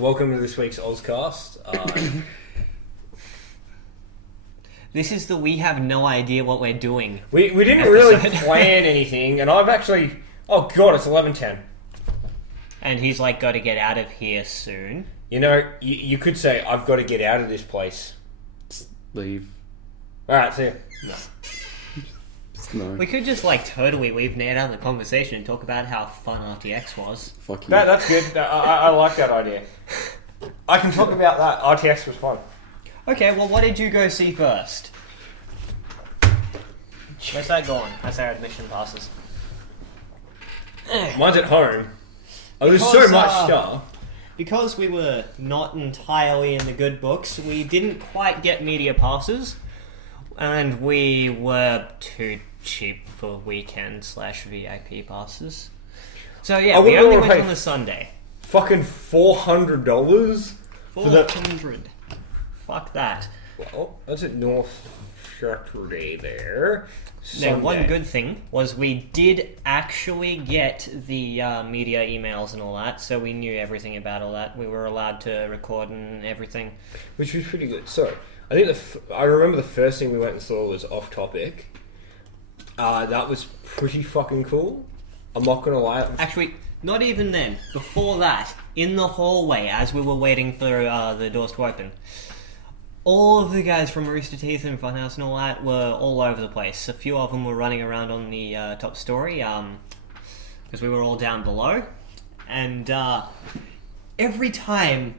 welcome to this week's OZcast. This is the we have no idea what we're doing. We didn't really plan anything, and I've actually... Oh god, it's 11:10. And he's like, got to get out of here soon. You know, you could say, I've got to get out of this place. Just leave. Alright, see ya. No. No. We could just like totally leave Ned out of the conversation and talk about how fun RTX was. Fuck you. That's good. I like that idea. I can talk about that. RTX was fun. Okay, well, what did you go see first? Where's that going? That's our admission passes. Mine's at home. Oh, there's so much stuff. Because we were not entirely in the good books, we didn't quite get media passes, and we were too cheap for weekend/VIP passes. So yeah, we only went on the Sunday. Fucking $400? 400. Fuck that. Well, that's at North Saturday there. Now, one good thing was we did actually get the media emails and all that, so we knew everything about all that. We were allowed to record and everything. Which was pretty good. So, I think I remember the first thing we went and saw was Off Topic. That was pretty fucking cool. I'm not gonna lie. Actually, not even then. Before that, in the hallway, as we were waiting for the doors to open, all of the guys from Rooster Teeth and Funhouse and all that were all over the place. A few of them were running around on the top story, because we were all down below. And every time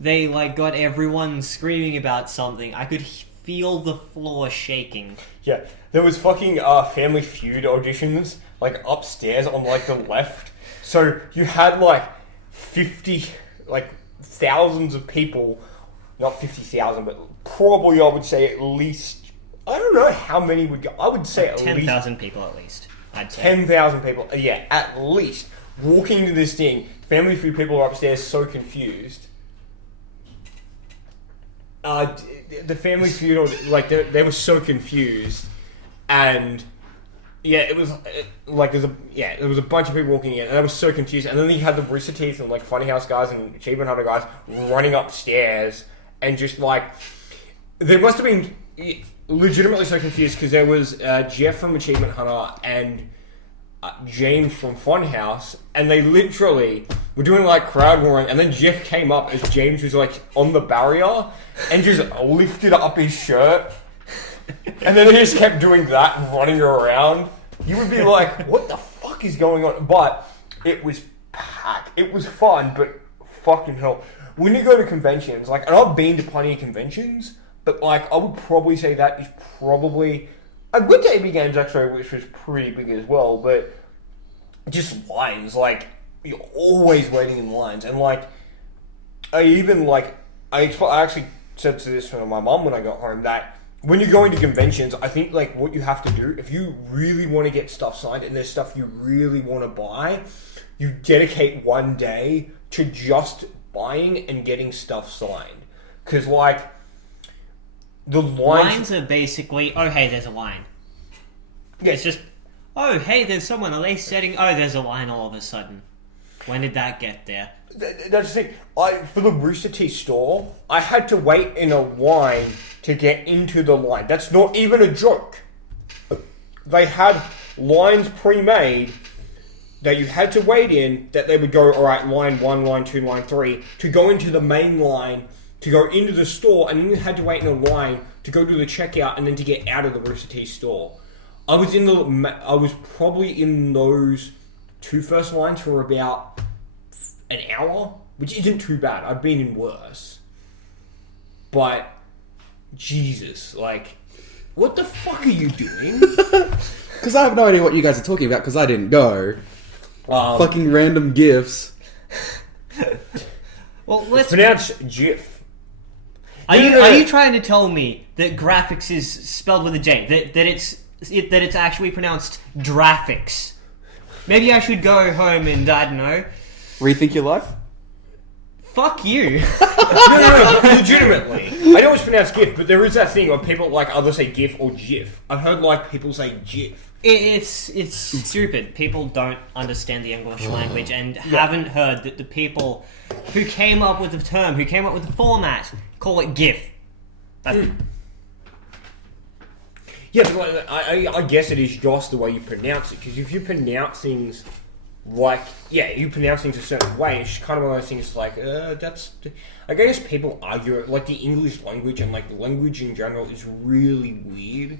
they like got everyone screaming about something, I could feel the floor shaking. Yeah, there was fucking Family Feud auditions, like, upstairs on, like, the left. So, you had, like, 50, like, thousands of people, not 50,000, but probably, I would say, at least, I don't know how many would go, I would say at 10,000 people at least, I'd say. 10,000 people, yeah, at least, walking into this thing. Family Feud people are upstairs so confused. The Family Feud, like, they were so confused, and yeah, it was like there was a bunch of people walking in, and I was so confused. And then you had the Rooster Teeth and like Funnyhouse guys and Achievement Hunter guys running upstairs, and just like they must have been legitimately so confused because there was Jeff from Achievement Hunter and James from Funhouse, and they literally were doing like crowd roaring, and then Jeff came up as James was like on the barrier and just lifted up his shirt, and then he just kept doing that, running around. You would be like, what the fuck is going on? But it was packed. It was fun, but fucking hell. When you go to conventions, like, and I've been to plenty of conventions, but like, I would probably say that is probably... I went to AB Games actually, which was pretty big as well, but just lines, like, you're always waiting in lines, and like, I actually said to this to my mum when I got home, that when you're going to conventions, I think like what you have to do, if you really want to get stuff signed, and there's stuff you really want to buy, you dedicate one day to just buying and getting stuff signed, because like, the lines are basically, oh hey, there's a line. Yeah. It's just, oh hey, there's someone. Are they setting? Oh, there's a line all of a sudden. When did that get there? That's the thing. For the Rooster Teeth store, I had to wait in a line to get into the line. That's not even a joke. They had lines pre-made that you had to wait in, that they would go, alright, line 1, line 2, line 3, to go into the main line, to go into the store, and then you had to wait in a line to go to the checkout and then to get out of the Rooster Teeth store. I was probably in those two first lines for about an hour, which isn't too bad. I've been in worse. But, Jesus, like, what the fuck are you doing? Because I have no idea what you guys are talking about, because I didn't go. Fucking random gifs. Well, let's pronounce GIF. Are you trying to tell me that graphics is spelled with a J? That it's actually pronounced graphics? Maybe I should go home and, I don't know, rethink your life? Fuck you. No, legitimately. I know it's pronounced GIF, but there is that thing of people like either say GIF or GIF. I've heard like people say GIF. It's stupid. People don't understand the English language and haven't heard that the people who came up with the term, who came up with the format, call it GIF. Yeah, but like, I guess it is just the way you pronounce it. Because if you pronounce things like, you pronounce things a certain way, it's kind of one of those things like, that's... I guess people argue, like, the English language and, like, language in general is really weird.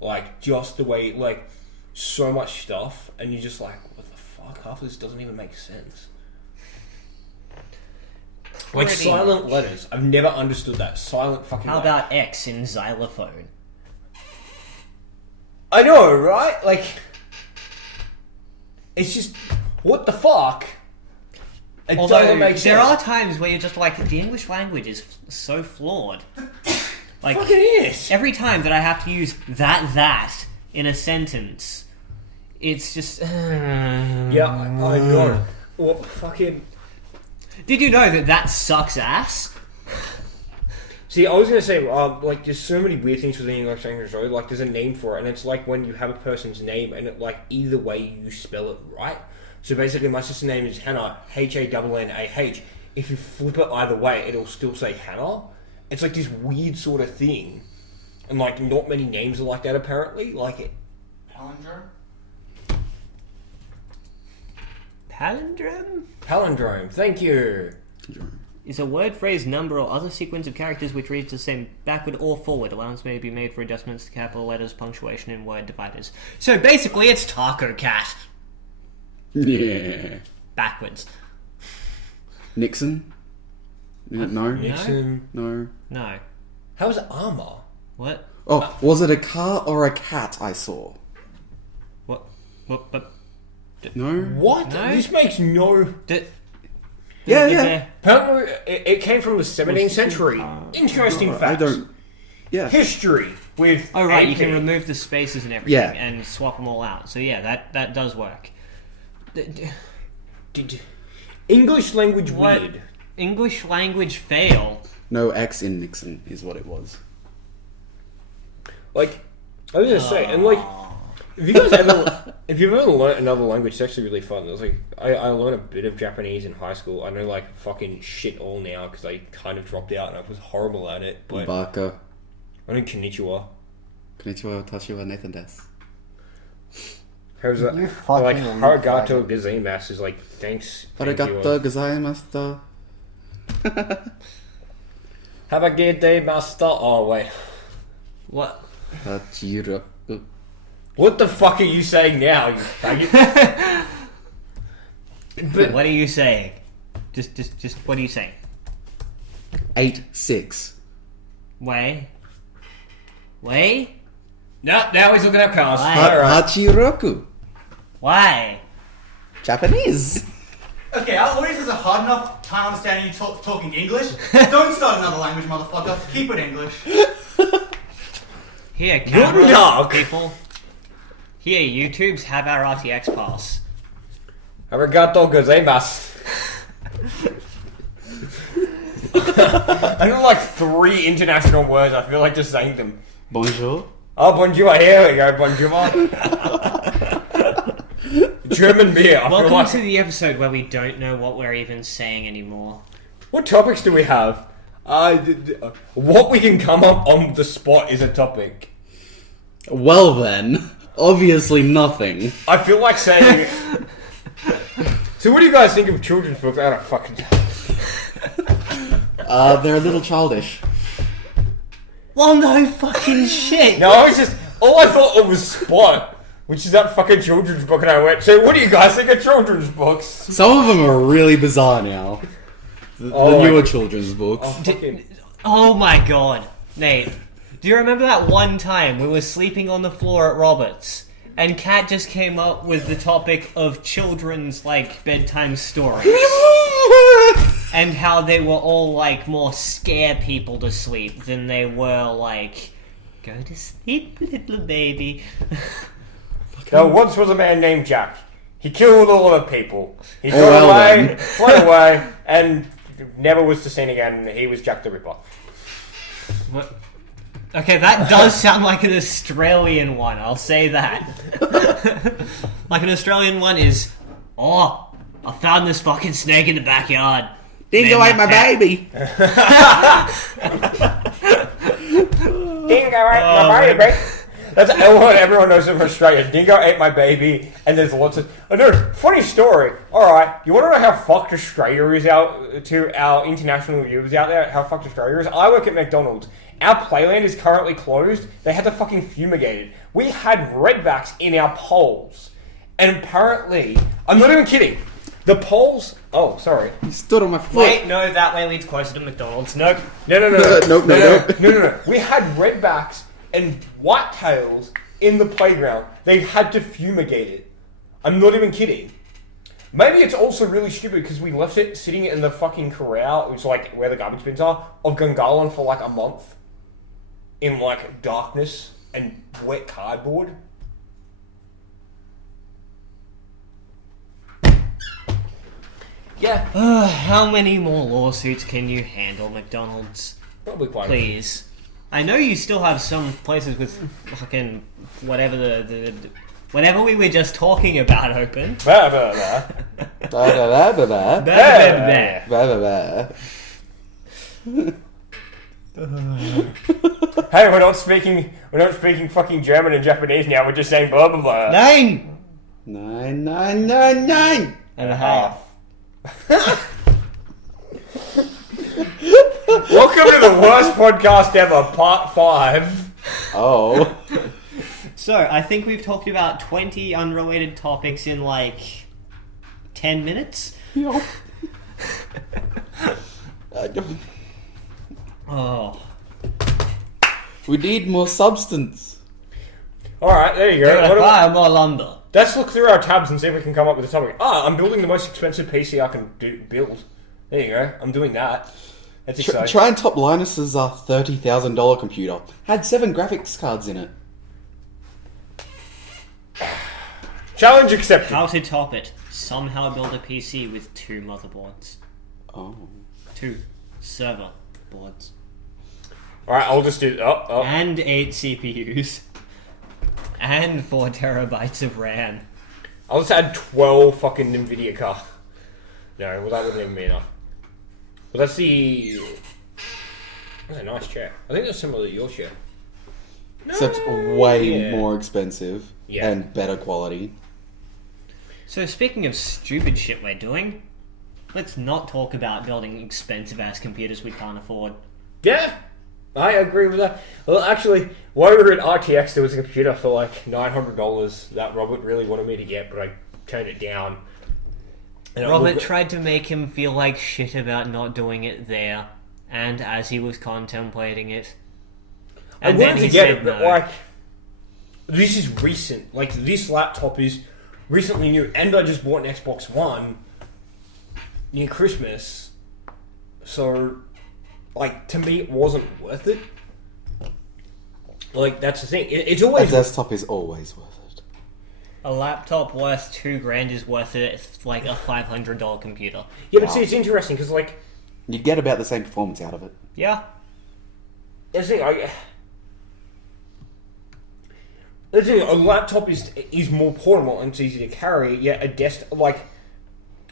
Like, just the way, like, so much stuff, and you're just like, what the fuck? Half of this doesn't even make sense. Like, silent letters. I've never understood that. Silent fucking How letters. about X in xylophone? I know, right? Like, it's just, what the fuck? It doesn't make sense. There are times where you're just like, the English language is so flawed. Like, Fucking is. every time that I have to use that in a sentence, it's just... Yeah, I know. Well, fucking... Did you know that sucks ass? See, I was gonna say, like, there's so many weird things with the English language, though. Like, there's a name for it, and it's like when you have a person's name, and it, like, either way you spell it right. So basically, my sister's name is Hannah, Hannah. If you flip it either way, it'll still say Hannah. It's like this weird sort of thing. And, like, not many names are like that, apparently. Like, it... Palindrome? Palindrome, thank you. Is a word, phrase, number, or other sequence of characters which reads the same backward or forward. Allowance may be made for adjustments to capital letters, punctuation, and word dividers. So basically, it's Taco Cat. Yeah. Backwards. Nixon? No. Nixon. No. No. How's armor? What? Oh, was it a car or a cat I saw? What? No? What? No? This makes no... Yeah. Apparently, it came from the 17th century. Interesting fact. I don't... Yeah. History with... Oh, right, AP. you can remove the spaces and everything Yeah. and swap them all out. So yeah, that does work. English language What? weird. English language fail. No X in Nixon is what it was. Like, I was gonna say, and like, if you've ever learnt another language, it's actually really fun. It was like, I learned a bit of Japanese in high school. I know like fucking shit all now because I kind of dropped out and I was horrible at it. But Baka. I know konnichiwa. Konnichiwa, watashi wa Nathan desu. How's that? You fucking Like weird Harigato faggot. gozaimasu is like thanks. thank Arigato you. gozaimashita. Have a good day, master. Oh wait, What? Hachiraku. what the fuck are you saying now, you faggot? But What are you saying? Just what are you saying? 8-6. Way? no, now he's looking at cars. Why? Alright. Hachiroku. Why? Japanese. Okay, our audiences are hard enough time understanding you talking English. Don't start another language, motherfucker. Keep it English. Here, camera dog. people. Here, YouTubes have our RTX pass. Arigato gozaimasu. I know like 3 international words. I feel like just saying them. Bonjour. Oh, bonjour. Here we go. Bonjour. German beer. I feel Welcome like... to the episode where we don't know what we're even saying anymore. What topics do we have? What we can come up on the spot is a topic. Well then, obviously nothing. I feel like saying... So what do you guys think of children's books? I don't fucking... They're a little childish. Well, no fucking shit. No, I was just... All I thought of was Spot, which is that fucking children's book, and I went, so what do you guys think of children's books? Some of them are really bizarre now. The Oh, newer like- children's books. Oh, fucking... Oh my god. Nate, do you remember that one time we were sleeping on the floor at Roberts and Kat just came up with the topic of children's, like, bedtime stories? And how they were all, like, more scare people to sleep than they were, like, go to sleep, little baby. Now, once was a man named Jack. He killed all the people. He got well away, then. fled away, and never was to seen again. He was Jack the Ripper. What? Okay, that does sound like an Australian one, I'll say that. Like an Australian one is, oh, I found this fucking snake in the backyard. Dingo Man, ate my that baby. Dingo ate my baby. That's everyone knows from Australia. Dingo ate my baby, and there's lots of. Oh no! Funny story. All right, you want to know how fucked Australia is out to our international viewers out there? How fucked Australia is? I work at McDonald's. Our playland is currently closed. They had to fucking fumigate it. We had redbacks in our poles, and apparently, I'm not even kidding. The poles. Oh, sorry. You stood on my foot. Wait, no, that way leads closer to McDonald's. Nope. No. Nope. No. We had redbacks and whitetails in the playground. They had to fumigate it. I'm not even kidding. Maybe it's also really stupid because we left it sitting in the fucking corral, which is like where the garbage bins are, of Gungahlin for like a month. In like darkness and wet cardboard. Yeah. How many more lawsuits can you handle, McDonald's? Probably quite Please. I know you still have some places with fucking whatever the whatever we were just talking about open. Blah, blah, blah. Ba, ba, ba, ba, ba. Yeah. Ba, ba, ba. Hey, we're not speaking fucking German and Japanese now, we're just saying blah blah blah. 9 9. and a half. Welcome to the worst podcast ever, part 5. Oh. So, I think we've talked about 20 unrelated topics in like 10 minutes. Yup. Oh. We need more substance. Alright, there you go. What about- Buy more lumber. Let's look through our tabs and see if we can come up with a topic. I'm building the most expensive PC I can build. There you go. I'm doing that. That's exciting. Try and top Linus's $30,000 computer. Had 7 graphics cards in it. Challenge accepted. How to top it. Somehow build a PC with 2 motherboards. Oh. 2 server boards. Alright, I'll just do... Oh. And 8 CPUs. And 4 terabytes of RAM. I'll just add 12 fucking NVIDIA cards. No, well that wouldn't even be enough. Well that's the... That's a nice chair. I think that's similar to your chair. Except way Yeah. more expensive. Yeah. And better quality. So speaking of stupid shit we're doing, let's not talk about building expensive ass computers we can't afford. Yeah, I agree with that. Well, actually, while we were at RTX, there was a computer for like $900 that Robert really wanted me to get, but I turned it down. And Robert tried to make him feel like shit about not doing it there, and as he was contemplating it. I And wanted then to he get said it, but no. like, this is recent. Like, this laptop is recently new, and I just bought an Xbox One near Christmas, so, like, to me, it wasn't worth it. Like, that's the thing. It's A always... desktop is always worth it. A laptop worth $2,000 is worth it. It's like a $500 computer. Yeah, but Wow. see, it's interesting, because, like, You get about the same performance out of it. Yeah. that's the thing, the thing, a laptop is more portable and it's easy to carry, yet a desk, like,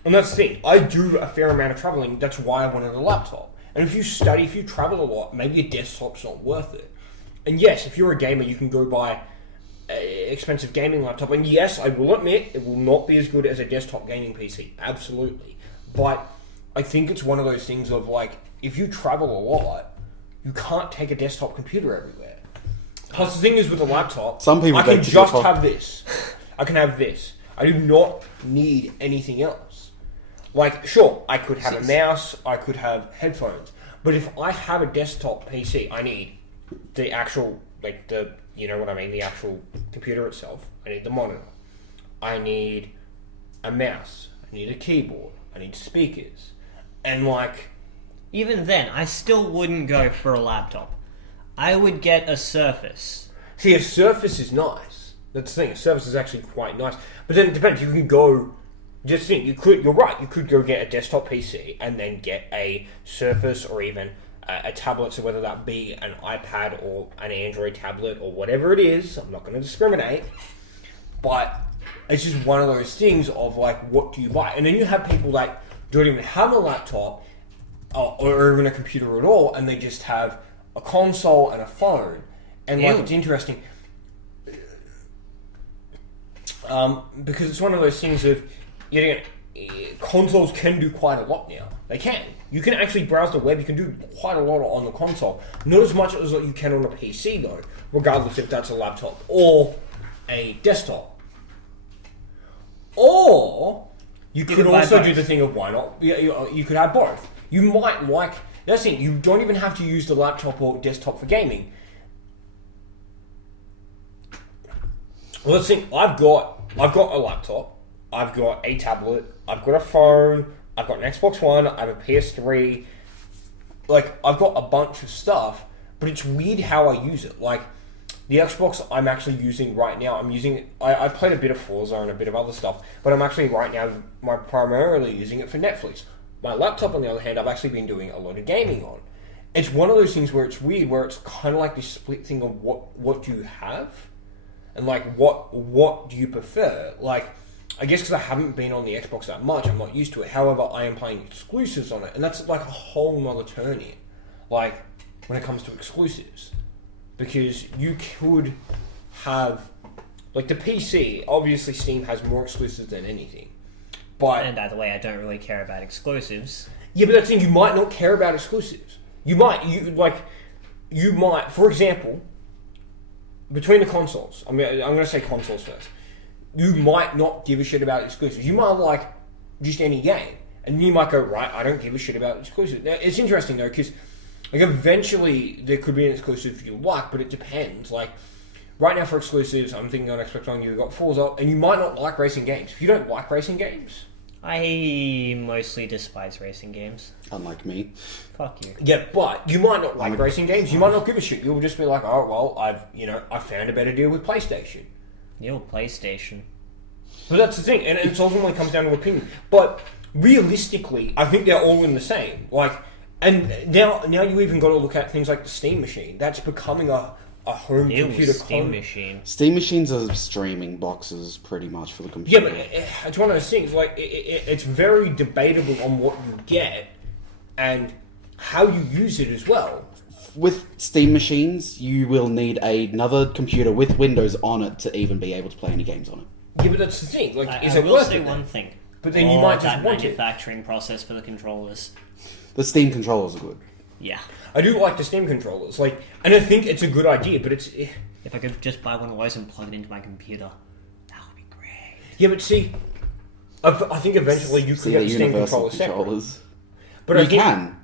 and that's the thing, I do a fair amount of travelling, that's why I wanted a laptop. And if you study, if you travel a lot, maybe a desktop's not worth it. And yes, if you're a gamer, you can go buy an expensive gaming laptop, and yes, I will admit, it will not be as good as a desktop gaming PC, absolutely. But I think it's one of those things of, like, if you travel a lot, you can't take a desktop computer everywhere. Plus, the thing is with a laptop, Some people I can beg to just differ. have this. I can have this. I do not need anything else. Like, sure, I could have a mouse, I could have headphones, but if I have a desktop PC, I need the actual, like, the, you know what I mean, the actual computer itself. I need the monitor. I need a mouse. I need a keyboard. I need speakers. And, like... Even then, I still wouldn't go for a laptop. I would get a Surface. See, a Surface is nice. That's the thing. A Surface is actually quite nice. But then it depends. You can go... Just think, you're right. You could go get a desktop PC and then get a Surface or even a tablet. So whether that be an iPad or an Android tablet or whatever it is, I'm not going to discriminate. but it's just one of those things of like, what do you buy? And then you have people that don't even have a laptop or even a computer at all, and they just have a console and a phone. And like, it's interesting because it's one of those things of, consoles can do quite a lot now. They can. You can actually browse the web. You can do quite a lot on the console. Not as much as what you can on a PC, though, regardless if that's a laptop or a desktop. Or you could also do the thing of why not? You could have both. You might like... That's it. You don't even have to use the laptop or desktop for gaming. Well, let's think. I've got a laptop. I've got a tablet, I've got a phone, I've got an Xbox One, I have a PS3. Like, I've got a bunch of stuff, but it's weird how I use it. Like, the Xbox I'm actually using right now, I've played a bit of Forza and a bit of other stuff, but I'm actually right now primarily using it for Netflix. My laptop, on the other hand, I've actually been doing a lot of gaming on. It's one of those things where it's weird, where it's kind of like this split thing of what do you have? And, like, what do you prefer? Like, I guess because I haven't been on the Xbox that much, I'm not used to it. However, I am playing exclusives on it, and that's like a whole nother turn in. Like, when it comes to exclusives. Because you could have... Like, the PC, obviously Steam has more exclusives than anything. But... And by the way, I don't really care about exclusives. Yeah, but that's the thing, you might not care about exclusives. You might, for example, between the consoles, I'm going to say consoles first. You might not give a shit about exclusives. You might like just any game. And you might go, right, I don't give a shit about exclusives. Now, it's interesting, though, because like, eventually there could be an exclusive you like, but it depends. Like, right now for exclusives, I'm thinking on Xbox One, you've got Forza, and you might not like racing games. If you don't like racing games... I mostly despise racing games. Unlike me. Fuck you. Yeah, but you might not like racing games. You might not give a shit. You'll just be like, oh, well, I found a better deal with PlayStation. Your PlayStation. But that's the thing, and it ultimately comes down to opinion. But realistically, I think they're all in the same. Like, and now you even got to look at things like the Steam machine. That's becoming a home computer Steam machine. Steam machines are streaming boxes, pretty much, for the computer. Yeah, but it's one of those things. Like, it's very debatable on what you get and how you use it as well. With Steam machines, you will need another computer with Windows on it to even be able to play any games on it. Yeah, but that's the thing. Like, is I it will worth say it? one thing. But then you might just that want it. manufacturing process for the controllers. The Steam controllers are good. Yeah. I do like the Steam controllers. Like, and I think it's a good idea, but it's... If I could just buy one of those and plug it into my computer, that would be great. Yeah, but see, I think eventually you could get the Steam controllers separate. But you I think, can.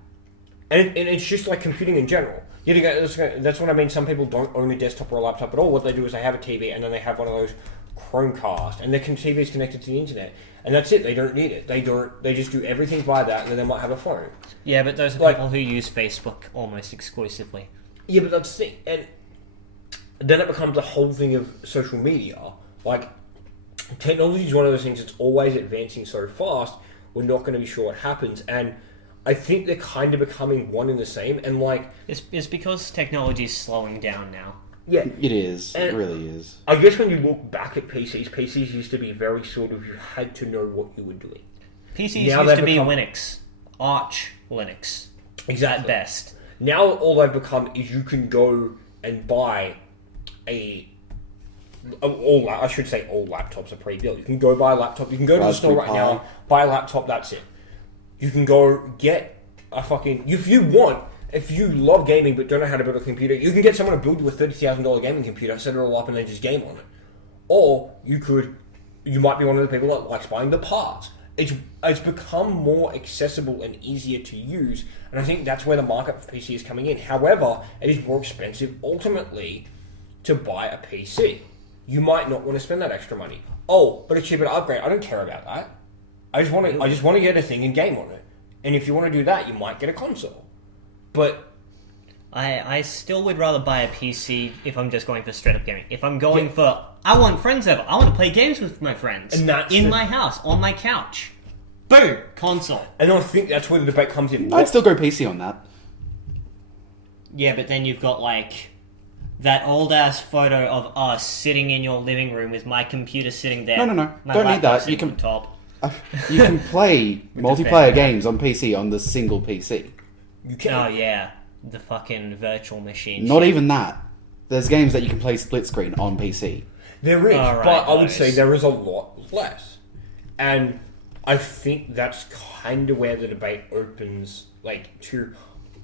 And it's just like computing in general. That's what I mean. Some people don't own a desktop or a laptop at all. What they do is they have a TV and then they have one of those Chromecast, and their TV is connected to the internet, and that's it. They don't need it. They just do everything via that, and then they might have a phone. Yeah, but those are Like, people who use Facebook almost exclusively. Yeah, but that's the thing, and then it becomes a whole thing of social media. Like, technology is one of those things that's always advancing so fast. We're not going to be sure what happens, and I think they're kind of becoming one and the same. And like, it's because technology is slowing down now. yeah, It is. And it really is. I guess when you look back at PCs used to be very sort of, you had to know what you were doing. PCs Now used to they've be become- Linux. Arch Linux. Exactly. At best. Now all they've become is you can go and buy I should say all laptops are pre-built. You can go buy a laptop. You can go to the store right now, buy a laptop, that's it. You can go get a fucking... If you love gaming but don't know how to build a computer, you can get someone to build you a $30,000 gaming computer, set it all up, and then just game on it. Or you might be one of the people that likes buying the parts. It's become more accessible and easier to use, and I think that's where the market for PC is coming in. However, it is more expensive ultimately to buy a PC. You might not want to spend that extra money. Oh, but it's cheaper to upgrade. I don't care about that. I just want to get a thing and game on it. And if you want to do that, you might get a console. But I still would rather buy a PC if I'm just going for straight up gaming. If I'm going for, I want friends over. I want to play games with my friends. And that's in my house, on my couch. Boom! Console. And I think that's where the debate comes in. I'd still go PC on that. Yeah, but then you've got, like, that old ass photo of us sitting in your living room with my computer sitting there. No. My Don't need laptop that. You sitting can on top. you can play multiplayer games on PC on the single PC. You can. Oh yeah, the fucking virtual machine. Not shit. even that. There's games that you can play split screen on PC. There is, Alright, but I would those. say there is a lot less. And I think that's kind of where the debate opens, like, to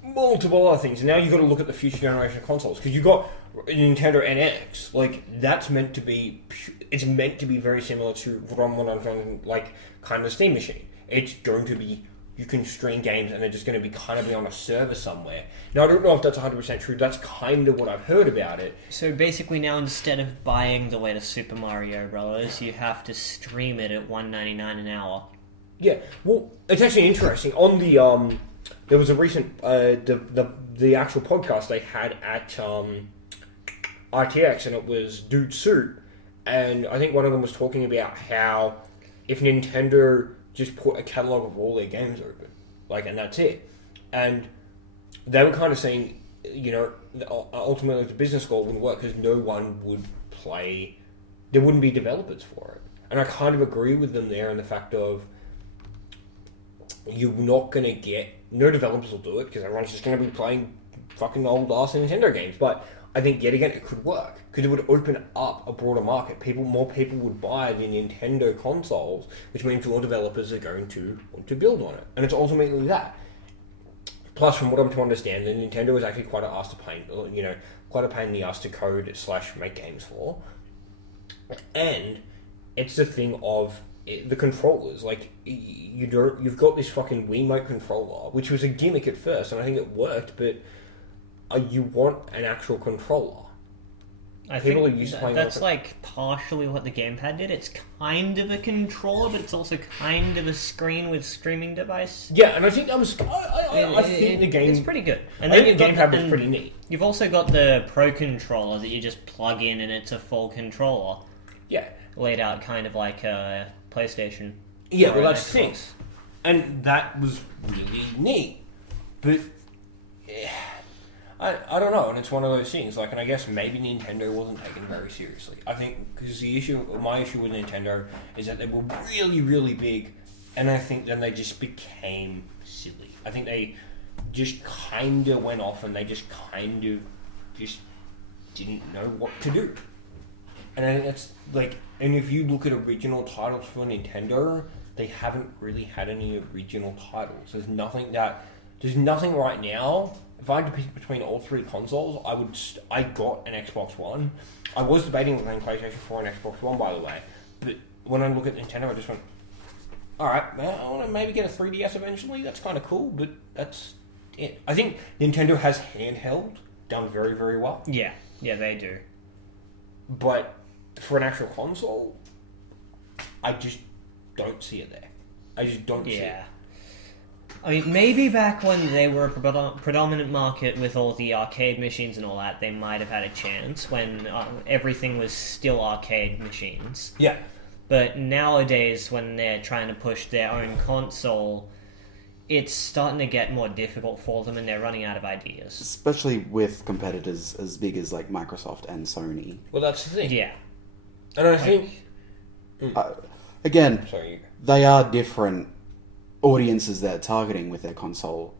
multiple other things. And now you've got to look at the future generation of consoles, because you've got Nintendo NX, like, that's meant to be, it's meant to be very similar to what I'm on, like, kind of a Steam machine. It's going to be, you can stream games and they're just going to be kind of be on a server somewhere. Now, I don't know if that's 100% true. That's kind of what I've heard about it. So basically now instead of buying the latest Super Mario Bros, you have to stream it at $1.99 an hour. Yeah, well, it's actually interesting. On the there was a recent the actual podcast they had at RTX, and it was Dude Suit, and I think one of them was talking about how if Nintendo just put a catalog of all their games open, like, and that's it, and they were kind of saying, you know, ultimately the business goal wouldn't work because no one would play, there wouldn't be developers for it, and I kind of agree with them there in the fact of, you're not going to get... No developers will do it, because everyone's just going to be playing fucking old-ass Nintendo games. But I think, yet again, it could work, because it would open up a broader market. More people would buy the Nintendo consoles, which means more developers are going to want to build on it. And it's ultimately that. Plus, from what I'm to understand, the Nintendo is actually quite a ass to pain, you know, quite a pain in the ass to code / make games for. And it's the thing of... the controllers, like, you've got this fucking Wiimote controller, which was a gimmick at first, and I think it worked, but you want an actual controller. I People think are used to playing that's with it. like partially what the gamepad did. It's kind of a controller, but it's also kind of a screen with streaming device. Yeah, and I think that was... I think the game... It's pretty good. And I then think the you've got gamepad was and pretty neat. You've also got the Pro controller that you just plug in, and it's a full controller Yeah. laid out kind of like a PlayStation. Yeah, or well, an that's the thing. Xbox. And that was really neat. But... I don't know, and it's one of those things, like, and I guess maybe Nintendo wasn't taken very seriously. I think, because my issue with Nintendo is that they were really, really big, and I think then they just became silly. I think they just kind of went off, and they just kind of just didn't know what to do. And I think that's, like, and if you look at original titles for Nintendo, they haven't really had any original titles. There's nothing right now. If I had to pick between all three consoles, I got an Xbox One. I was debating between PlayStation 4 and Xbox One, by the way. But when I look at Nintendo, I just went, alright, well, I want to maybe get a 3DS eventually. That's kind of cool, but that's it. I think Nintendo has handheld done very, very well. Yeah, they do. But for an actual console, I just don't see it there. I just don't see it. Yeah. I mean, maybe back when they were a predominant market with all the arcade machines and all that, they might have had a chance when everything was still arcade machines. Yeah. But nowadays, when they're trying to push their own console, it's starting to get more difficult for them and they're running out of ideas. Especially with competitors as big as like Microsoft and Sony. Well, that's the thing. Yeah. And I think... Again, Sorry, you go. they are different audiences they're targeting with their console.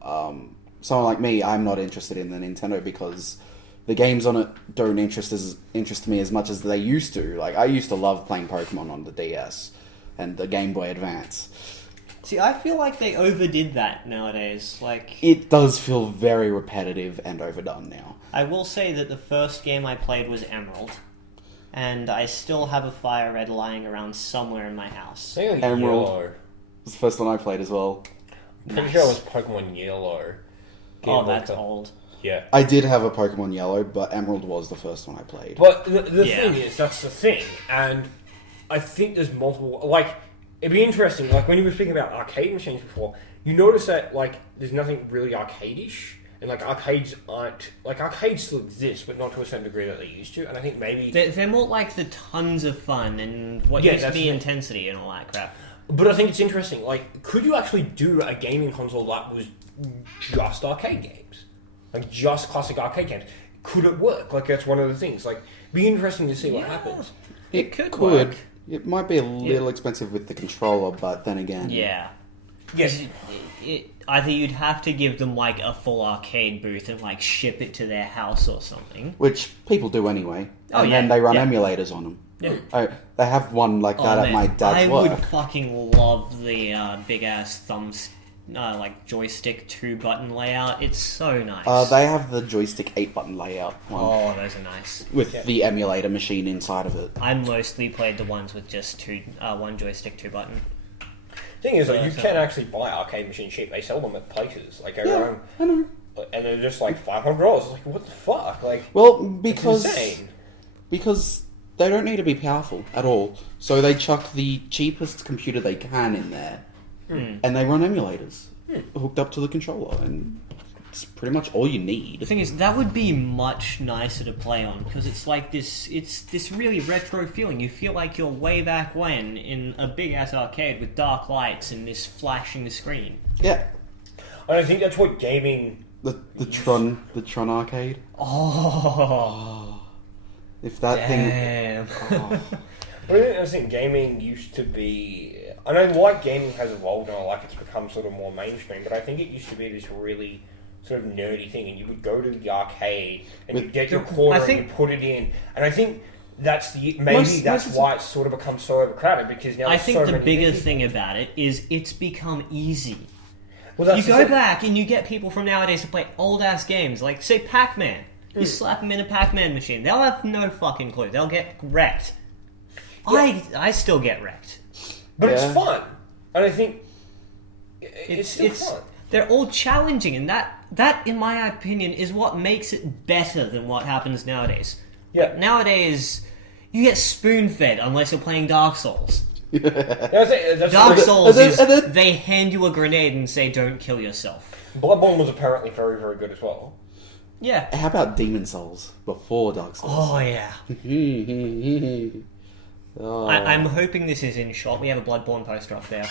Someone like me, I'm not interested in the Nintendo because the games on it don't interest me as much as they used to. Like, I used to love playing Pokemon on the DS and the Game Boy Advance. See, I feel like they overdid that nowadays. Like, It does feel very repetitive and overdone now. I will say that the first game I played was Emerald. And I still have a Fire Red lying around somewhere in my house. I think Emerald. Yellow. It was the first one I played as well. I'm pretty sure it was Pokemon Yellow. Game Oh, Boy that's Color. old. Yeah. I did have a Pokemon Yellow, but Emerald was the first one I played. But the Yeah. thing is, that's the thing. And I think there's multiple... Like, it'd be interesting. Like, when you were speaking about arcade machines before, you notice that, like, there's nothing really arcade-ish. And, like, arcades aren't... Like, arcades still exist, but not to a certain degree that they used to. And I think maybe... They're more like the tons of fun and what Yeah, used to that's be the- intensity and all that crap. But I think it's interesting. Like, could you actually do a gaming console that was just arcade games? Like, just classic arcade games? could it work? Like, that's one of the things. Like, be interesting to see what happens. It could work. It might be a little expensive with the controller, but then again... Yeah. Yes. Either you'd have to give them, like, a full arcade booth and, like, ship it to their house or something. Which people do anyway. Oh, and yeah, then they run yeah. emulators on them. Yeah. They have one like that at man, my dad's I work. would fucking love the big-ass like, joystick 2-button layout. It's so nice. They have the joystick 8-button layout one. Oh, those are nice. With the emulator machine inside of it. I mostly played the ones with just one joystick 2-button. Thing is, like, you can actually buy arcade machines cheap. They sell them at places. Like, Yeah, I know. and they're just like $500. Like, what the fuck? Like, Well, it's insane. because they don't need to be powerful at all. So they chuck the cheapest computer they can in there, and they run emulators hooked up to the controller, and it's pretty much all you need. The thing is, that would be much nicer to play on, because it's like this really retro feeling. You feel like you're way back when in a big-ass arcade with dark lights and this flashing screen. Yeah, And I think that's what gaming... the Tron arcade. Oh, If that damn. thing. But I think gaming used to be... I know like gaming has evolved and I like it's become sort of more mainstream, but I think it used to be this really sort of nerdy thing, and you would go to the arcade and you'd get your quarter and you put it in. And I think that's why it's sort of become so overcrowded, because now I there's think so the many bigger people. thing about it is it's become easy. Well, that's You the go thing. back and you get people from nowadays to play old-ass games, like, say, Pac-Man. You slap them in a Pac-Man machine. They'll have no fucking clue. They'll get wrecked. Yeah. I still get wrecked. But it's Yeah. fun. And I think it's still fun. They're all challenging, and that, in my opinion, is what makes it better than what happens nowadays. Yeah. Like, nowadays, you get spoon-fed unless you're playing Dark Souls. That's Dark Souls and is then- they hand you a grenade and say, "Don't kill yourself." Bloodborne was apparently very, very good as well. Yeah. How about Demon Souls before Dark Souls? Oh yeah. Oh. I'm hoping this is in shot. We have a Bloodborne poster up there.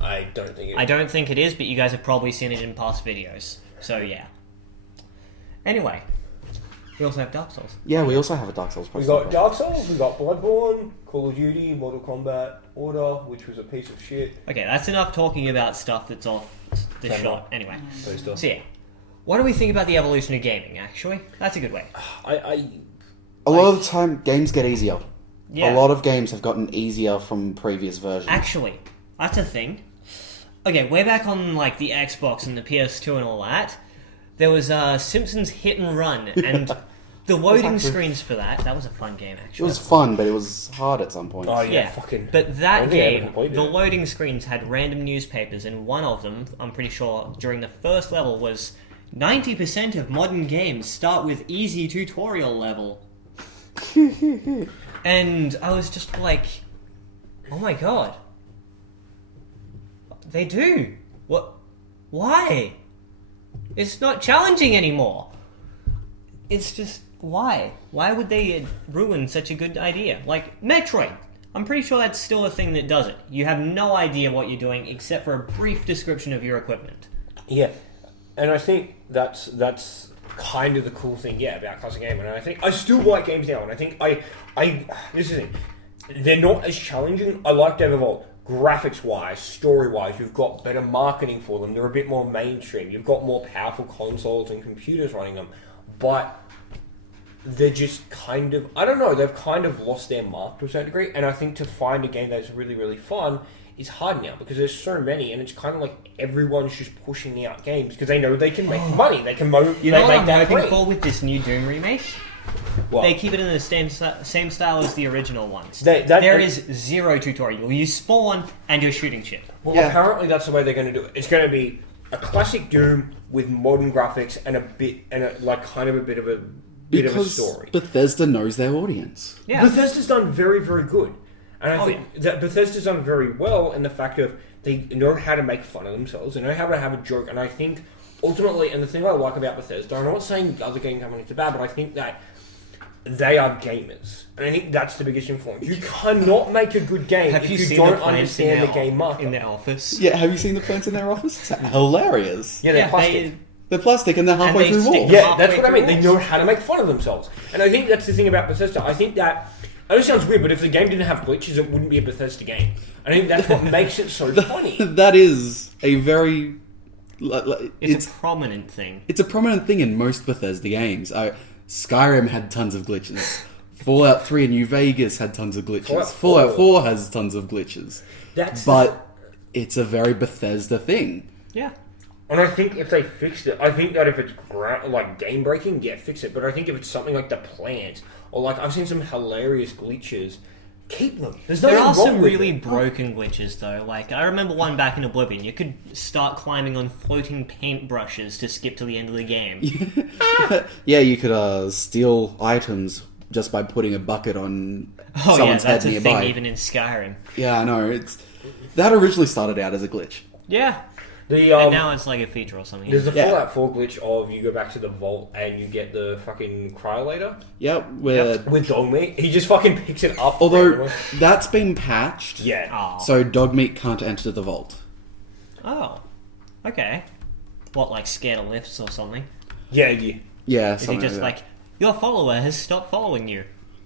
I don't think it I don't think it is, but you guys have probably seen it in past videos. So yeah. Anyway, we also have Dark Souls. Yeah, we also have a Dark Souls We poster. got Dark Souls, we got Bloodborne, Call of Duty, Mortal Kombat, Order, which was a piece of shit. Okay, that's enough talking about stuff that's off the Fair shot. Anyway, Poster. so yeah, what do we think about the evolution of gaming? Actually, that's a good way. A lot of the time, games get easier. Yeah. A lot of games have gotten easier from previous versions. Actually, that's a thing. Okay, way back on like the Xbox and the PS2 and all that, there was Simpsons Hit and Run, and the loading screens for that was a fun game, It actually. was fun, but it was hard at some points. Oh, yeah. Yeah, fucking- but I that don't think I ever game, completed the it. loading screens had random newspapers, and one of them, I'm pretty sure, during the first level was 90% of modern games start with easy tutorial level. And I was just like, oh my god. They do. What? Why? It's not challenging anymore. It's just, why? Why would they ruin such a good idea? Like, Metroid. I'm pretty sure that's still a thing that does it. You have no idea what you're doing except for a brief description of your equipment. Yeah, and I think that's kind of the cool thing, about classic game. And I think I still like games now, and I think this is it. They're not as challenging. I like they've evolved graphics-wise, story-wise. You've got better marketing for them. They're a bit more mainstream. You've got more powerful consoles and computers running them, but they're just kind of, I don't know, they've kind of lost their mark to a certain degree. And I think to find a game that's really, really fun is hard now, because there's so many, and it's kind of like everyone's just pushing out games because they know they can make money. They can You know what make I'm that hoping money. for with this new Doom remake? What? They keep it in the same style as the original ones. That- there is zero tutorial. You spawn and you're shooting shit. Well, Yeah. apparently that's the way they're going to do it. It's going to be a classic Doom with modern graphics and a bit of a story. Bethesda knows their audience. Yeah. Bethesda's done very, very good, and I think that Bethesda's done very well in the fact of they know how to make fun of themselves. They know how to have a joke, and I think ultimately, and the thing I like about Bethesda, I'm not saying other game companies are bad, but I think that they are gamers, and I think that's the biggest influence. You cannot make a good game if you don't understand the game market. in their office? Yeah, have you seen the plants in their office? It's hilarious. Yeah, they're plastic. They're plastic and they're halfway And they through stick walls. to- Yeah, that's halfway what I mean. through They know how to make fun of themselves. And I think that's the thing about Bethesda. I think that... I know it sounds weird, but if the game didn't have glitches, it wouldn't be a Bethesda game. I think that's what makes it so funny. That is a very... It's a prominent thing. It's a prominent thing in most Bethesda games. Skyrim had tons of glitches. Fallout 3 and New Vegas had tons of glitches. Fallout 4 has tons of glitches. But it's a very Bethesda thing. Yeah. And I think if they fixed it, I think that if it's like game breaking, yeah, fix it. But I think if it's something like the plant, or like I've seen some hilarious glitches, keep them. There's There nothing are wrong some with really it. broken glitches though. Like I remember one back in Oblivion. You could start climbing on floating paintbrushes to skip to the end of the game. Yeah, you could steal items just by putting a bucket on Oh yeah, someone's that's head a nearby. thing even in Skyrim. Yeah, I know. That originally started out as a glitch. Yeah. The, And now it's like a feature or something. there's the Yeah. Fallout 4 glitch of you go back to the vault and you get the fucking cryolator Yep, where... with dog meat. He just fucking picks it up. Although, randomly. that's been patched. Yeah. Oh. So dog meat can't enter the vault. Oh. Okay. What, like scared of lifts or something? Yeah, yeah. Yeah, Is he something just like like, your follower has stopped following you?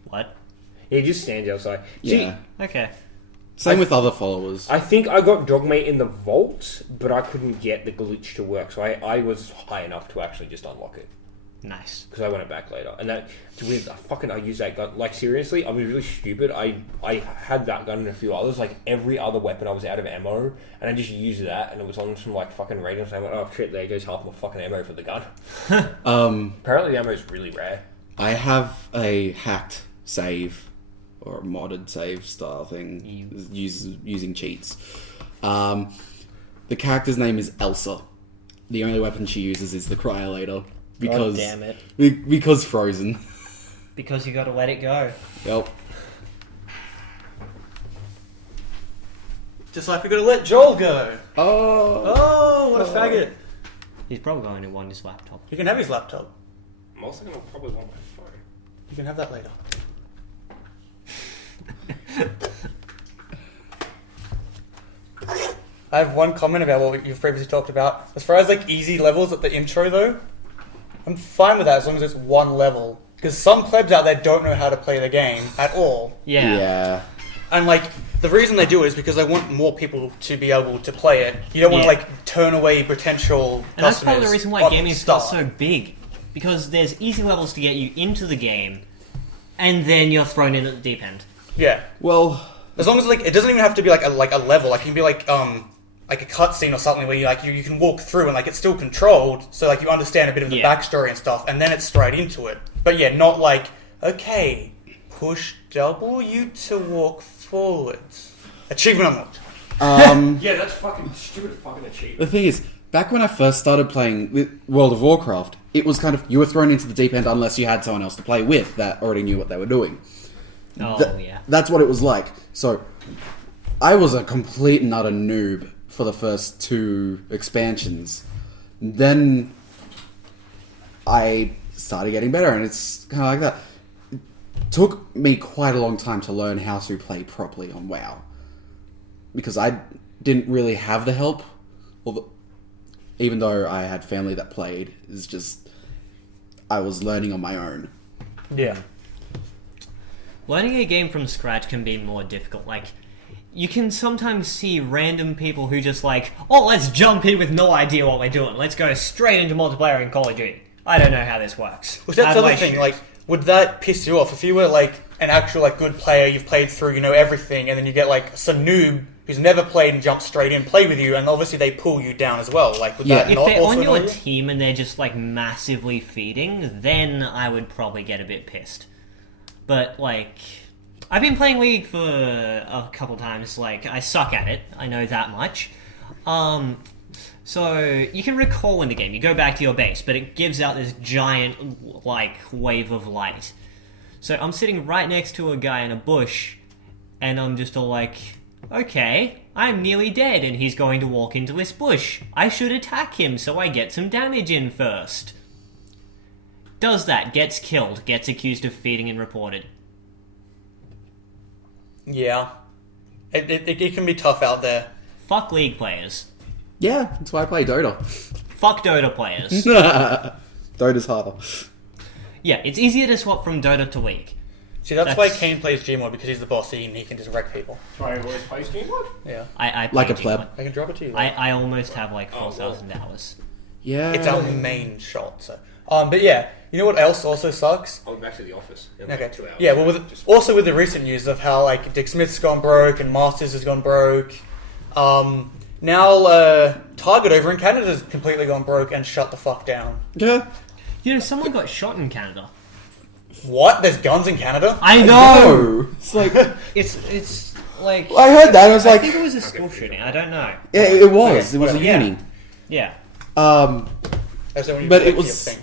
What? He just stands outside. that. See, Yeah. Okay. Same with other followers. I think I got dog meat in the vault, but I couldn't get the glitch to work, so I was high enough to actually just unlock it. Nice. Because I went back later. And it's weird, I used that gun. Like, seriously, I was really stupid. I had that gun and a few others. Like, every other weapon I was out of ammo, and I just used that, and it was on some, like, fucking radios. I went, oh shit, there goes half my fucking ammo for the gun. Apparently the ammo is really rare. I have a hacked save, or a modded save style thing, using cheats. The character's name is Elsa. The only weapon she uses is the cryolator. Because, damn it. Because Frozen. Because you gotta let it go. Yep. Just like we're gonna let Joel go. Oh. Oh, what a faggot. He's probably going to want his laptop. He can have his laptop. I'm also going to probably want my phone. You can have that later. I have one comment about what you've previously talked about. As far as like easy levels at the intro though, I'm fine with that as long as it's one level. Because some plebs out there don't know how to play the game at all. Yeah. And like, the reason they do it is because they want more people to be able to play it. You don't want to like turn away potential And that's customers. part of the reason why off gaming the got start. so big. Because there's easy levels to get you into the game, and then you're thrown in at the deep end. Yeah. Well, As long as like it doesn't even have to be like a level. Like it can be like a cutscene or something where you can walk through and like it's still controlled, so like you understand a bit of the backstory and stuff, and then it's straight into it. But yeah, not like okay, push W to walk forwards. Achievement unlocked. Yeah, that's fucking stupid fucking achievement. the thing is, back when I first started playing with World of Warcraft, it was kind of, you were thrown into the deep end unless you had someone else to play with that already knew what they were doing. Oh, yeah. That's what it was like. So, I was a complete and utter noob for the first 2 expansions. Then, I started getting better, and it's kind of like that. It took me quite a long time to learn how to play properly on WoW. Because I didn't really have the help. Even though I had family that played, it's just, I was learning on my own. Yeah. Learning a game from scratch can be more difficult. Like, you can sometimes see random people who just like, oh, let's jump in with no idea what we're doing. Let's go straight into multiplayer in Call of Duty. I don't know how this works. Well, that's How the do other I thing. shoot? Like, would that piss you off if you were like an actual like good player? You've played through, you know everything, and then you get like some noob who's never played and jumps straight in, play with you, and obviously they pull you down as well. Like, would that if not they're also on your annoy you? team and they're just like massively feeding, then I would probably get a bit pissed. But like, I've been playing League for a couple times. Like, I suck at it. I know that much. So you can recall in the game. You go back to your base, but it gives out this giant like wave of light. So I'm sitting right next to a guy in a bush, and I'm just all like, okay, I'm nearly dead, and he's going to walk into this bush. I should attack him so I get some damage in first. Does that, gets killed, gets accused of feeding and reported. Yeah, it can be tough out there. Fuck League players. Yeah, that's why I play Dota. Fuck Dota players. Dota's harder. Yeah, it's easier to swap from Dota to League. See, that's why Kayne plays Gmod, because he's the boss and he can just wreck people. Sorry, always plays Gmod? Yeah. I play Like a Gmod. pleb. I can drop it to you. I almost have like 4,000 hours. Yeah. It's our main shot, so. But yeah, you know what else also sucks? I'll be back to the office in Okay. like 2 hours. Yeah, well, also with the recent news of how like Dick Smith's gone broke and Masters has gone broke. Now Target over in Canada's completely gone broke and shut the fuck down. Yeah. You know, someone got shot in Canada. What? There's guns in Canada? I know! No. It's like... It's like... I heard that. I was I like... think it was a school shooting. I don't know. Yeah, it was. Okay, It was a whatever. uni. Yeah. That's the only But it thing. was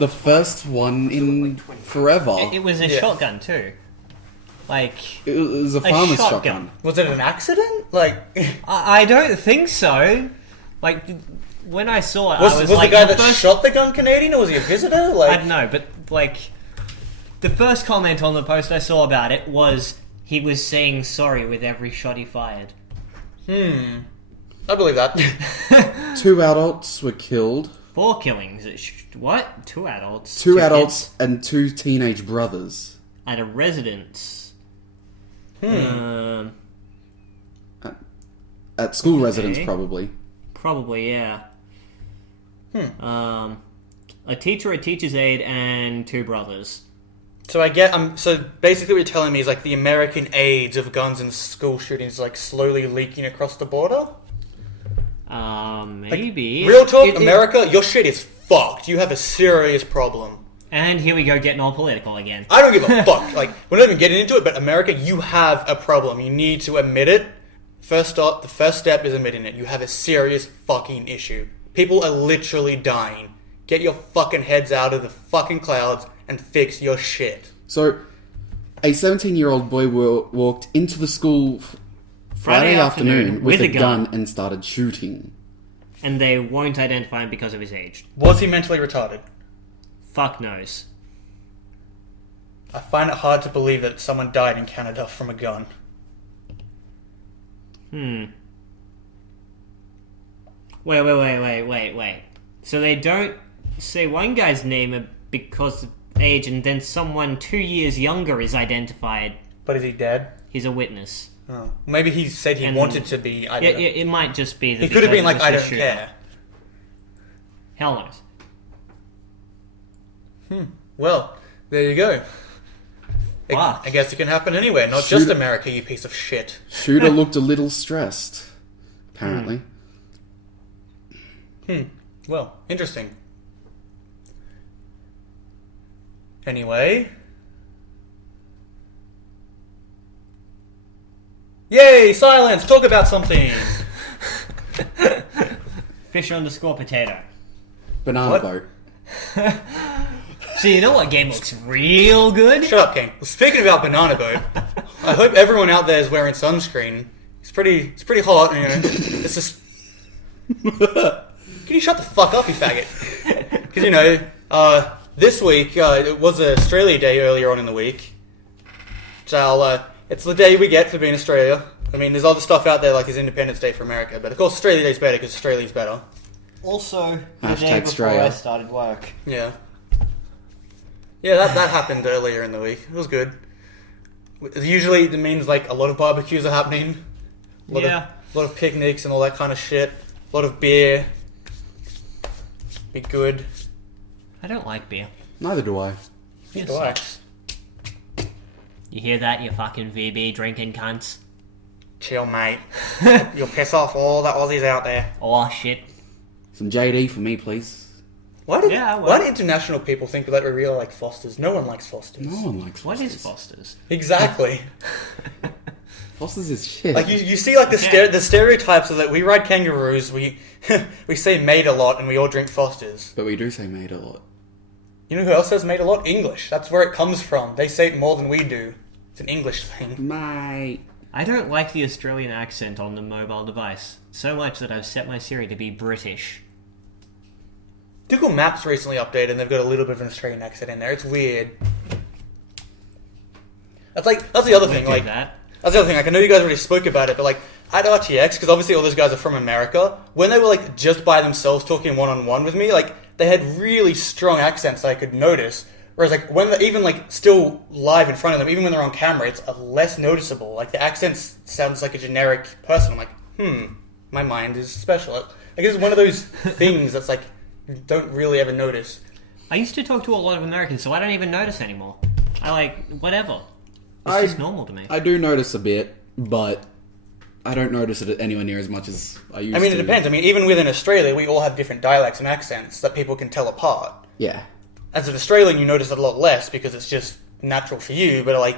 the first one in forever. It was a shotgun, too. Like... It was a farmer's shotgun. Was it an accident? Like, I don't think so. Like, when I saw it, was I was the like... guy that shot the gun Canadian, or was he a visitor? Like, I don't know, but, like... The first comment on the post I saw about it was he was saying sorry with every shot he fired. I believe that. 2 adults were killed. 4 killings. What? 2 adults? 2 kids adults and 2 teenage brothers. at a residence. At school residence, probably. Probably, yeah. A teacher, a teacher's aide, and 2 brothers. So I get, so basically what you're telling me is like the American AIDS of guns and school shootings like slowly leaking across the border? Maybe. Real talk, America, your shit is fucked. You have a serious problem. And here we go getting all political again. I don't give a fuck. Like, we're not even getting into it, but America, you have a problem. You need to admit it. The first step is admitting it. You have a serious fucking issue. People are literally dying. Get your fucking heads out of the fucking clouds and fix your shit. So, a 17-year-old boy walked into the school Friday afternoon with a gun and started shooting. And they won't identify him because of his age. Was he mentally retarded? Fuck knows. I find it hard to believe that someone died in Canada from a gun. Wait. So they don't say one guy's name because of age, and then someone 2 years younger is identified. But is he dead? He's a witness. Oh. Maybe he said he wanted to be. I don't know. It might just be that He could have been because like, it I was don't a shooter. care. Hell knows. Well, there you go. Fuck. I guess it can happen anywhere, not just America, you piece of shit. Shooter looked a little stressed, apparently. Well, interesting. Anyway. Yay, silence! Talk about something! Fish _ potato. Banana What? boat. So you know what game looks real good? Shut up, Kane. Well, speaking about Banana Boat, I hope everyone out there is wearing sunscreen. It's pretty hot, you know. It's just... Can you shut the fuck up, you faggot? Because, you know, this week, it was Australia Day earlier on in the week. So, it's the day we get for being Australia. I mean, there's other stuff out there like there's Independence Day for America, but of course Australia Day's better because Australia's better. Also, the Hashtag day before Australia. I started work. Yeah. Yeah, that happened earlier in the week. It was good. Usually it means like a lot of barbecues are happening. A lot of picnics and all that kind of shit. A lot of beer. Be good. I don't like beer. Neither do I. Beer Do I? sucks. You hear that, you fucking VB drinking cunts? Chill, mate. You'll piss off all the Aussies out there. Oh, shit. Some JD for me, please. Why do international people think that we really like Fosters? No one likes Fosters. No one likes What Fosters. is Foster's? Exactly. Fosters is shit. Like you see like the stereotypes of that we ride kangaroos, we we say mate a lot, and we all drink Fosters. But we do say mate a lot. You know who else says mate a lot? English. That's where it comes from. They say it more than we do. It's an English thing. Mate. I don't like the Australian accent on the mobile device so much that I've set my Siri to be British. Google Maps recently updated, and they've got a little bit of an Australian accent in there. It's weird. That's the other thing. Do Like that. that's the other thing. Like I know you guys already spoke about it, but like at RTX, because obviously all those guys are from America, when they were like just by themselves talking one-on-one with me, like they had really strong accents that I could notice. Whereas like when they're even like still live in front of them, even when they're on camera, it's less noticeable. Like the accent sounds like a generic person. I'm like, my mind is special. I guess it's one of those things that's like you don't really ever notice. I used to talk to a lot of Americans, so I don't even notice anymore. I like, whatever. It's just normal to me. I do notice a bit, but I don't notice it anywhere near as much as I used to. I mean, it depends. I mean, even within Australia, we all have different dialects and accents that people can tell apart. Yeah. As an Australian, you notice it a lot less because it's just natural for you, but like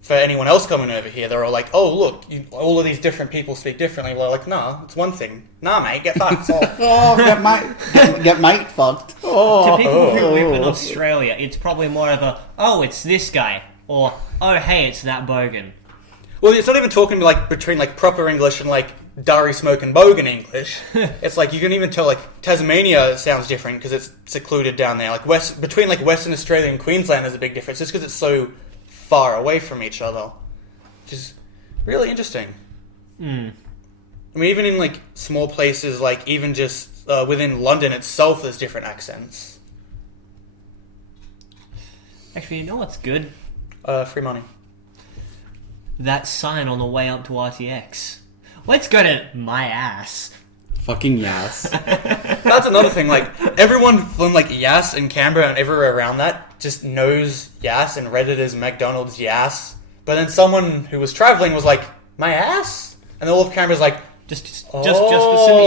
for anyone else coming over here, they're all like, oh, look, all of these different people speak differently. We're like, nah, it's one thing. Nah, mate, get fucked. Get mate fucked. Oh. To people who live in Australia, it's probably more of a, oh, it's this guy, or, oh, hey, it's that bogan. Well, it's not even talking like between like proper English and like Durry smoking bogan English. It's like you can even tell like Tasmania sounds different because it's secluded down there. Like between like Western Australia and Queensland, there's a big difference just because it's so far away from each other, which is really interesting. I mean, even in like small places, like even just within London itself, there's different accents. Actually, you know what's good? Free money. That sign on the way up to RTX. Let's go to my ass. Fucking yes. That's another thing. Like everyone from like Yass and Canberra and everywhere around that just knows Yass and read it as McDonald's Yass. But then someone who was traveling was like, my ass? And all of Canberra's like, just for some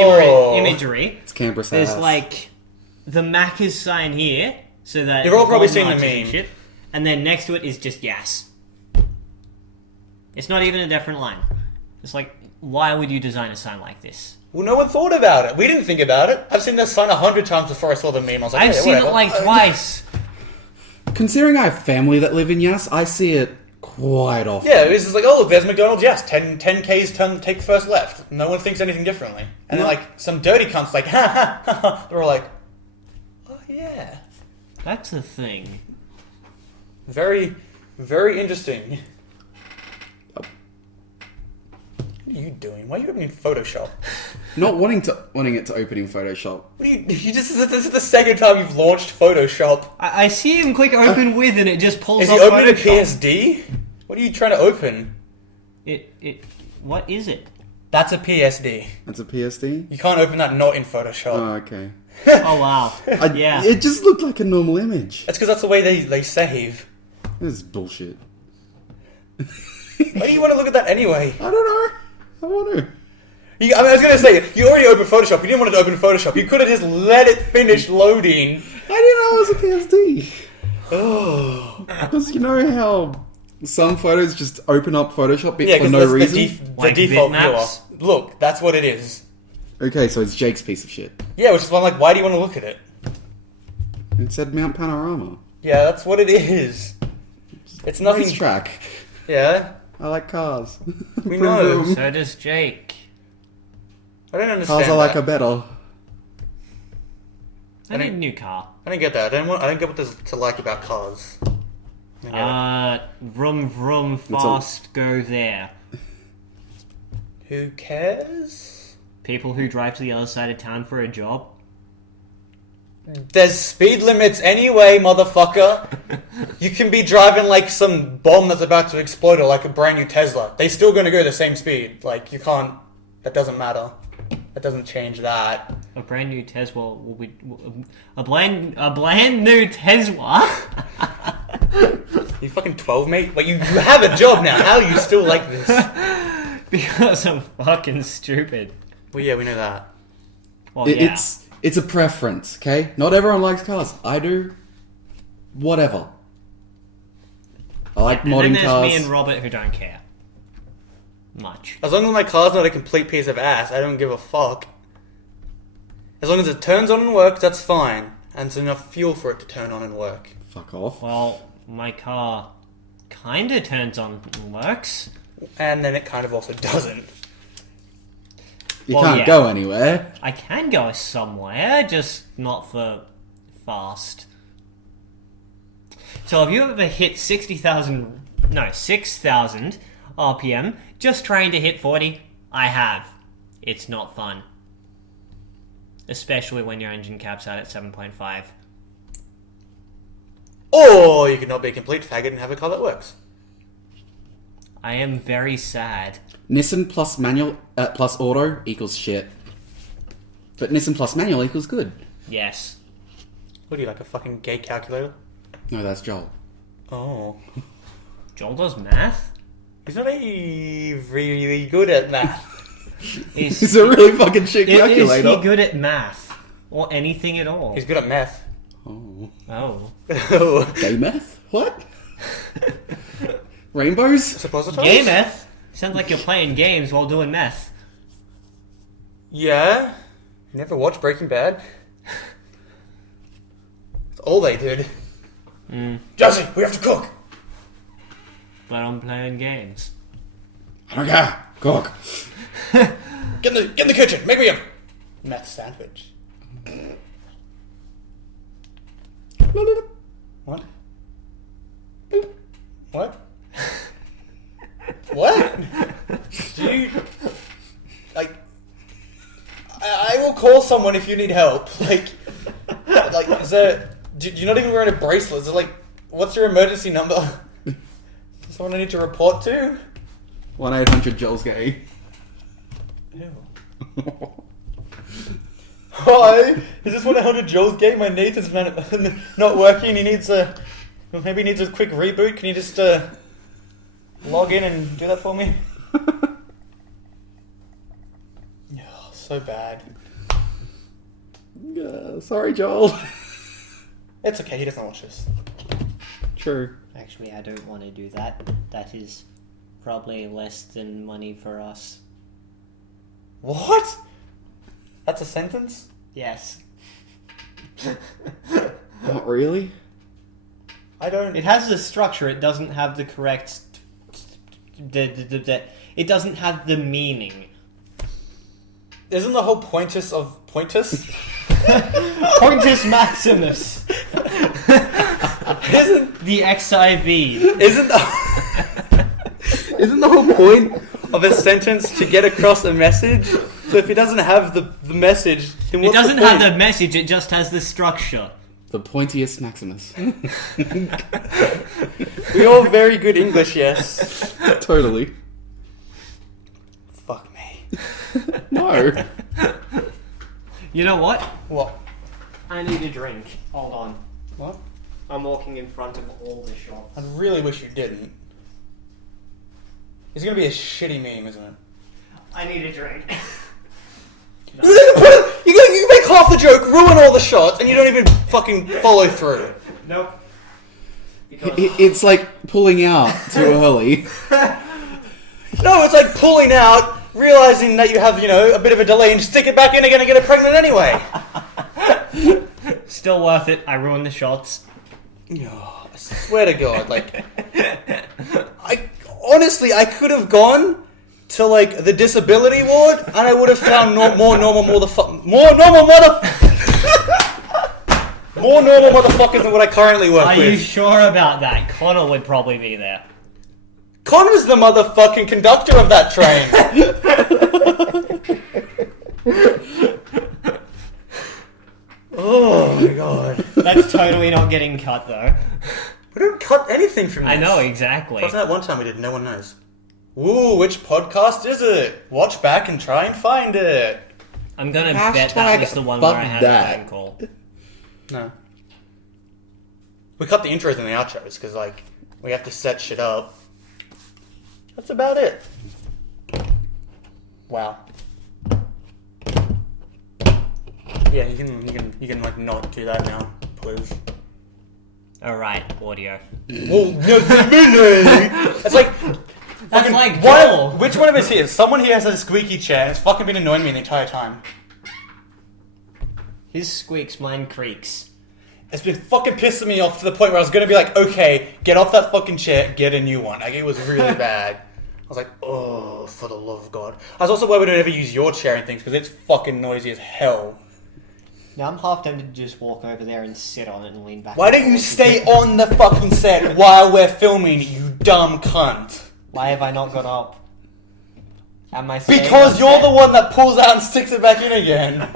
imagery. It's Canberra There's ass. like the Macca's sign here, so that You've all probably it's seen the notches and meme. shit, and then next to it is just Yass. It's not even a different line. It's like, why would you design a sign like this? well, no one thought about it. We didn't think about it. I've seen that sign 100 times before I saw the meme. I was like, I've yeah, seen whatever. it like twice. Considering I have family that live in Yass, I see it quite often. Yeah, it's just like, oh, look, there's McDonald's, yes, 10 Ks, take first left. No one thinks anything differently. And then, like, some dirty cunt's like, ha, ha, ha, ha. They're all like, oh, yeah. That's a thing. Very, very interesting. Oh. What are you doing? Why are you opening Photoshop? Not wanting it to open in Photoshop. What are you this is the second time you've launched Photoshop. I see him click open with, and it just pulls Is up he opening a Photoshop. PSD? What are you trying to open? What is it? That's a PSD. That's a PSD? You can't open that not in Photoshop. Oh, okay. Oh wow. Yeah. It just looked like a normal image. That's because that's the way they save. This is bullshit. Why do you want to look at that anyway? I don't know. I want to. I was going to say, you already opened Photoshop. You didn't want it to open Photoshop. You could have just let it finish loading. I didn't know it was a PSD. Oh. Because you know how some photos just open up Photoshop Yeah, for because no that's reason? the Like default viewer. bitmaps? Look, that's what it is. Okay, so it's Jake's piece of shit. Yeah, which is why I'm like, why do you want to look at it? It said Mount Panorama. Yeah, that's what it is. It's nothing. Racetrack. Yeah, I like cars. We Vroom, know. vroom. So does Jake. I don't understand. Cars I like that. are better. I need a new car. I didn't get that. I didn't get what there's to like about cars. I didn't get it. Vroom vroom fast, go there. Who cares? People who drive to the other side of town for a job. There's speed limits anyway, motherfucker. You can be driving like some bomb that's about to explode or like a brand new Tesla. They're still going to go the same speed. Like, you can't... That doesn't matter. That doesn't change that. A brand new Tesla will be a brand new Tesla. You fucking 12, mate? Wait, you have a job now. How are you still like this? Because I'm fucking stupid. Well, yeah, we know that. Well, yeah. It's a preference, okay? Not everyone likes cars. I do. Whatever. I like and then modding there's cars. me and Robert who don't care much. As long as my car's not a complete piece of ass, I don't give a fuck. As long as it turns on and works, that's fine. And there's enough fuel for it to turn on and work. Fuck off. Well, my car kinda turns on and works. And then it kind of also doesn't. You Well, can't yeah. go anywhere. I can go somewhere, just not for fast. So have you ever hit 6,000 RPM just trying to hit 40? I have. It's not fun. Especially when your engine caps out at 7.5. Or you can not be a complete faggot and have a car that works. I am very sad. Nissan plus manual plus auto equals shit. But Nissan plus manual equals good. Yes. What are you, like a fucking gay calculator? No, that's Joel. Oh. Joel does math? He's not really good at math. He's a really fucking shit calculator. Is he good at math? Or anything at all? He's good at meth. Oh. Oh. Gay meth? What? Rainbows? Suppositories? Gay meth? Sounds like you're playing games while doing meth. Yeah. Never watched Breaking Bad? That's all they did. Jesse, we have to cook! But I'm playing games. I don't care. Cook. Get in the kitchen, make me a meth sandwich. What? What? What? Do you... Like... I will call someone if you need help. Like, is there... You're not even wearing a bracelet. Is it like... What's your emergency number? Someone I need to report to? 1-800 Joel's gay. Ew. Hi! Is this 1-800 Joel's gay? My Nathan's not working. He needs a... Maybe he needs a quick reboot. Can you just log in and do that for me? Oh, so bad. Sorry, Joel. It's okay, he doesn't watch this. True. Actually, I don't want to do that. That is probably less than money for us. What? That's a sentence? Yes. Not really. I don't... It has the structure, it doesn't have the correct... It doesn't have the meaning. Isn't the whole pointus of pointus? Pointus Maximus. Isn't The XIV. Isn't the whole point of a sentence to get across a message? So if it doesn't have the message, then It what's doesn't the point? have the message, it just has the structure. The pointiest Maximus. We're all very good English, yes. Totally. Fuck me. No. You know what? What? I need a drink. Hold on. What? I'm walking in front of all the shops. I really wish you didn't. It's gonna be a shitty meme, isn't it? I need a drink. You make half the joke, ruin all the shots, and you don't even fucking follow through. Nope. Because It's like pulling out too early. No, it's like pulling out, realizing that you have, a bit of a delay, and stick it back in again and get it pregnant anyway. still worth it. I ruined the shots. Oh, I swear to God, I could have gone to the disability ward, and I would have found more normal motherfuckers than what I currently work Are with. you sure about that? Connor would probably be there. Connor's the motherfucking conductor of that train. Oh my God. That's totally not getting cut, though. We don't cut anything from this. I know, exactly. What's that one time we did? No one knows. Ooh, which podcast is it? Watch back and try and find it. I'm gonna bet that was the one where I had a phone call. No. We cut the intros and the outros because, we have to set shit up. That's about it. Wow. Yeah, you can not do that now, please. Alright, audio. Well, no, it's like... That's fucking like Joel. which one of us here? Someone here has a squeaky chair and it's fucking been annoying me the entire time. His squeaks, mine creaks. It's been fucking pissing me off to the point where I was going to be like, okay, get off that fucking chair, get a new one. It was really bad. I was like, oh, for the love of God. I was also worried we don't ever use your chair and things because it's fucking noisy as hell. Now I'm half tempted to just walk over there and sit on it and lean back. Why don't you stay on the fucking set while we're filming, you dumb cunt? Why have I not got up? Am I saying Because you're upset? the one that pulls out and sticks it back in again.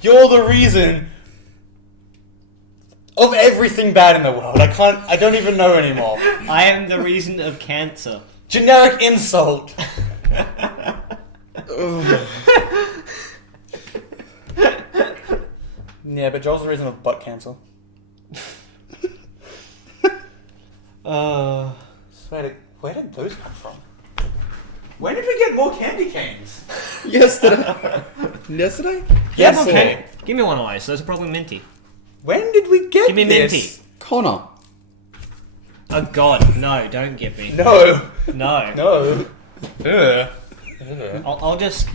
You're the reason of everything bad in the world. I don't even know anymore. I am the reason of cancer. Generic insult. Yeah, but Joel's the reason of butt cancer. Where did those come from? When did we get more candy canes? Yesterday. Yes. Okay. Give me one of those. Those are probably minty. When did we get Give me this? minty. Connor. Oh God, no! Don't give me. No. No. No. Ugh. I'll just.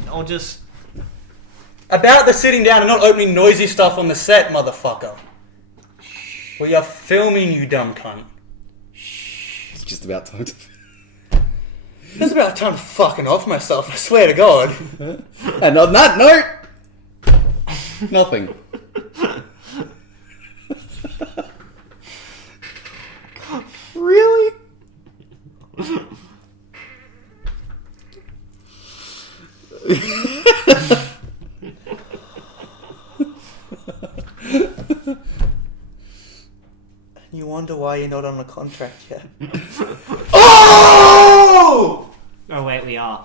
About the sitting down and not opening noisy stuff on the set, motherfucker. We are filming, you dumb cunt. It's just about time to... It's about time to fucking off myself, I swear to God. And on that note... Nothing. Really? You wonder why you're not on a contract yet. Oh! Oh wait, we are.